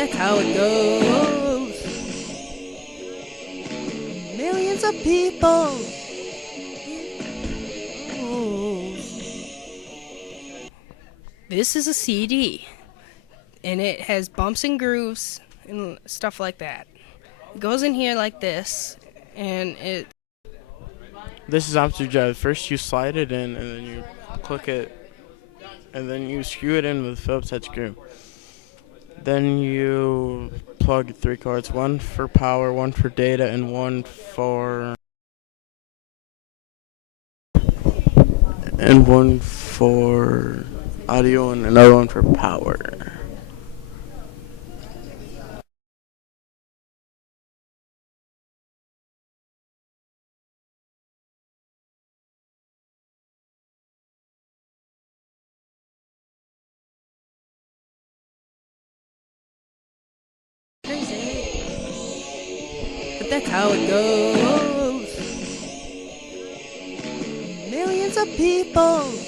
That's how it goes. Millions of people. Ooh. This is a CD, and it has bumps and grooves and stuff like that. It goes in here like this, and it. This is optical drive. First you slide it in and then you click it and then you screw it in with a Phillips head screw. Then you plug 3 cords, one for power, one for data, and one for audio and another one for power. Crazy. But that's how it goes. Millions of people.